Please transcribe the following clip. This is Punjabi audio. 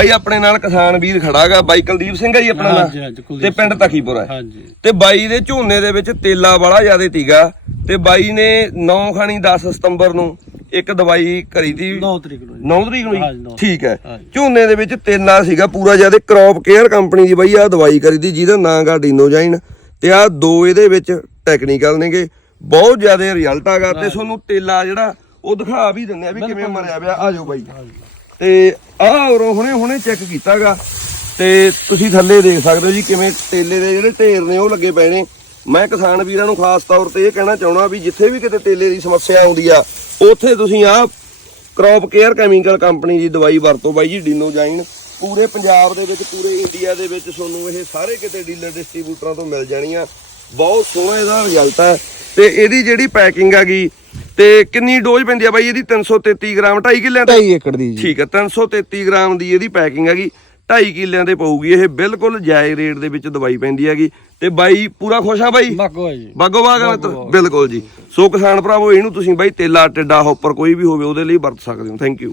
ਬਾਈ ਆਪਣੇ ਨਾਲ ਕਿਸਾਨ ਵੀਰ ਖੜਾਗਾ ਬਾਈ ਕੁਲਦੀਪ ਸਿੰਘ ਹੈ ਜੀ ਆਪਣਾ ਹਾਂਜੀ, ਨਾਂ। ਹਾਂਜੀ, ਕੁਲਦੀਪ ਤੇ ਪਿੰਡ ਤਖੀਪੁਰ ਹੈ ਹਾਂਜੀ। ਤੇ ਬਾਈ ਦੇ ਝੋਨੇ ਦੇ ਵਿੱਚ ਤੇਲਾ ਵਾਲਾ ਜ਼ਿਆਦਾ ਤੀਗਾ। ਤੇ ਬਾਈ ਨੇ 9 ਖਾਣੀ 10 ਸਤੰਬਰ ਨੂੰ ਇੱਕ ਦਵਾਈ ਕਰੀ ਤੀ। 9 ਤਰੀਕ ਨੂੰ ਜੀ। 9 ਤਰੀਕ ਨੂੰ। ਠੀਕ ਹੈ। ਝੋਨੇ ਦੇ ਵਿੱਚ ਤੇਲਾ ਸੀਗਾ ਪੂਰਾ ਜ਼ਿਆਦਾ। ਕ੍ਰੌਪ ਕੇਅਰ ਕੰਪਨੀ ਦੀ ਬਾਈ ਆ ਦਵਾਈ ਕਰੀ ਤੀ ਜਿਹਦਾ ਨਾਂ ਗਾ ਡਿਨੋਜਾਈਨ ਤੇ ਆ ਦੋ ਇਹਦੇ ਵਿੱਚ ਟੈਕਨੀਕਲ ਨੇਗੇ। ਬਹੁਤ ਜ਼ਿਆਦਾ ਰਿਜ਼ਲਟ ਆਗਾ ਤੇ ਤੁਹਾਨੂੰ ਤੇਲਾ ਜਿਹੜਾ ਉਹ ਦਿਖਾ ਵੀ ਦਿੰਦੇ ਆ ਵੀ ਕਿਵੇਂ ਮਰਿਆ ਪਿਆ। ਆ ਜਾਓ ਬਾਈ। ਤੇ ਆਹ ਉਰੋਂ ਹੁਣੇ ਹੁਣੇ ਚੈੱਕ ਕੀਤਾਗਾ। ਤੇ ਤੁਸੀਂ ਥੱਲੇ ਦੇਖ ਸਕਦੇ ਹੋ ਜੀ ਕਿਵੇਂ ਤੇਲੇ ਦੇ ਜਿਹੜੇ ਢੇਰ ਨੇ ਉਹ ਲੱਗੇ ਪਏ ਨੇ। ਮੈਂ ਕਿਸਾਨ ਵੀਰਾਂ ਨੂੰ ਖਾਸ ਤੌਰ ਤੇ ਇਹ ਕਹਿਣਾ ਚਾਹਣਾ ਵੀ ਜਿੱਥੇ ਵੀ ਕਿਤੇ ਤੇਲੇ ਦੀ ਸਮੱਸਿਆ ਆਉਂਦੀ ਆ, ਉੱਥੇ ਤੁਸੀਂ ਆਹ ਕ੍ਰੌਪ ਕੇਅਰ ਕੈਮੀਕਲ ਕੰਪਨੀ ਦੀ ਦਵਾਈ ਵਰਤੋ ਬਾਈ ਜੀ ਡਿਨੋਜਾਈਨ ਪੂਰੇ ਪੰਜਾਬ ਦੇ ਵਿੱਚ, ਪੂਰੇ ਇੰਡੀਆ ਦੇ ਵਿੱਚ ਤੁਹਾਨੂੰ ਇਹ ਸਾਰੇ ਕਿਤੇ ਡੀਲਰ ਡਿਸਟ੍ਰੀਬਿਊਟਰਾਂ ਤੋਂ ਮਿਲ ਜਾਣੀਆਂ। ਬਹੁਤ ਸੋਹਣਾ ਇਹਦਾ ਰਿਜ਼ਲਟ ਹੈ ਤੇ ਇਹਦੀ ਜਿਹੜੀ ਪੈਕਿੰਗ ਹੈਗੀ ਤੇ ਕਿੰਨੀ ਡੋਜ਼ ਪੈਂਦੀ ਆ ਬਾਈ ਇਹਦੀ? 333 ਗ੍ਰਾਮ 2.5 ਕਿੱਲਿਆਂ ਤੇ? 2.5 ਏਕੜ ਦੀ ਜੀ। ਠੀਕ ਹੈ 333 ਗ੍ਰਾਮ ਦੀ ਇਹਦੀ ਪੈਕਿੰਗ ਹੈਗੀ। 2.5 ਕਿੱਲਿਆਂ ਤੇ ਪਊਗੀ ਇਹ ਬਿਲਕੁਲ ਜਾਇਜ਼ ਰੇਟ ਦੇ ਵਿੱਚ ਦਵਾਈ ਪੈਂਦੀ ਹੈਗੀ। ਤੇ ਬਾਈ ਪੂਰਾ ਖੁਸ਼ ਆ ਬਾਈ? ਬਾਗੋ ਜੀ। ਬਾਗੋ ਬਾਗ ਆ ਬਿਲਕੁਲ ਜੀ। ਸੋ ਕਿਸਾਨ ਭਰਾਵੋ ਇਹਨੂੰ ਤੁਸੀਂ ਬਾਈ ਤੇਲਾ ਟਿੱਡਾ ਹੌਪਰ ਕੋਈ ਵੀ ਹੋਵੇ ਉਹਦੇ ਲਈ ਵਰਤ ਸਕਦੇ ਹੋ। Thank you